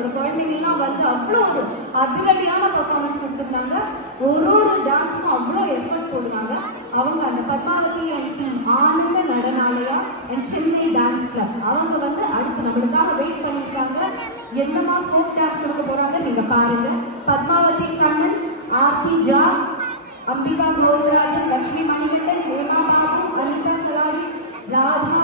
அவங்களோட குழந்தைங்கள்லாம் வந்து அவ்வளோ ஒரு அதிரடியான பர்ஃபார்மன்ஸ் கொடுத்துருந்தாங்க. ஒரு டான்ஸும் அவ்வளோ எஃபர்ட் போடுறாங்க. அவங்க அந்த Padmavathi and team Ananda நடனாலயா and Chennai dance club அவங்க வந்து அடுத்து நம்மளுக்காக வெயிட் பண்ணியிருக்காங்க. என்னமா ஃபோக் டான்ஸ் கொடுக்க போறாங்க நீங்க பாருங்க. பத்மாவதி கண்ணன், ஆர்த்தி ஜா, அம்பிகா கோவிந்தராஜன், லட்சுமி மணிகண்டன், ஹேமா பாபு, அனிதா சலாடி, ராதா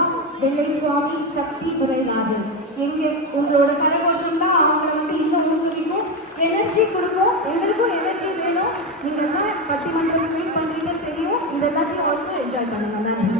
வெள்ளை சுவாமி, சக்தி துரைராஜன். எங்கே உங்களோட கரகோஷம் தான் அவங்கள வந்து இன்னும் ஊக்குவிக்கும், எனர்ஜி கொடுக்கும். எங்களுக்கும் எனர்ஜி வேணும். நீங்கள்லாம் பட்டிமன்றம் வெயிட் பண்ணுறீங்க தெரியும். இது எல்லாத்தையும் ஆல்சோ என்ஜாய் பண்ணுங்க. நன்றி.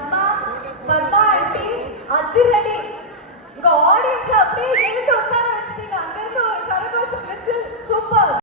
பத்மா பத்மா ஆண்டி அதிரடி